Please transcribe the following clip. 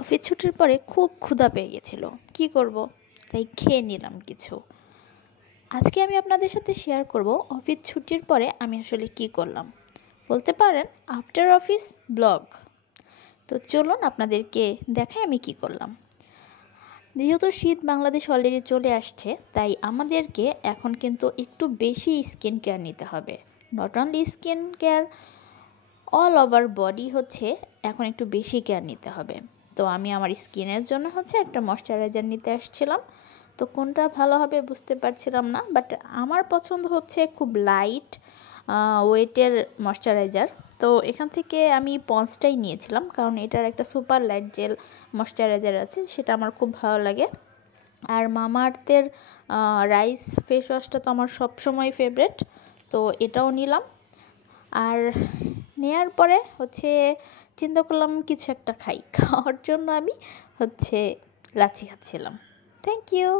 Office ছুটির পরে খুব ক্ষুধা পেয়ে গেছিলো, কী করব, তাই খেয়ে নিলাম কিছু। আজকে আমি আপনাদের সাথে শেয়ার করব অফিস ছুটির পরে আমি আসলে কি করলাম, বলতে পারেন আফটার অফিস ব্লগ। তো চলুন আপনাদেরকে দেখাই আমি কি করলাম। যেহেতু শীত বাংলাদেশ অলরেডি চলে আসছে, তাই আমাদেরকে এখন কিন্তু একটু বেশি স্কিন কেয়ার নিতে হবে। Not only skin care, all over body হচ্ছে এখন একটু বেশি কেয়ার নিতে হবে। তো আমি আমার স্কিনের জন্য হচ্ছে একটা ময়শ্চারাইজার নিতে আসছিলাম। তো কোনটা ভালো হবে বুঝতে পারছিলাম না, বাট আমার পছন্দ হচ্ছে খুব লাইট ওয়েটের ময়শ্চারাইজার। তো এখান থেকে আমি পন্সটাই নিয়েছিলাম, কারণ এটার একটা সুপার লাইট জেল ময়শ্চারাইজার আছে, সেটা আমার খুব ভালো লাগে। আর মামাআর্থের রাইস ফেস ওয়াশটা তো আমার সবসময় ফেভারেট, তো এটাও নিলাম। আর নেয়ার পরে হচ্ছে চিন্তা করলাম কিছু একটা খাওয়ার জন্য আমি হচ্ছে লাচ্ছি খাচ্ছিলাম। Thank you.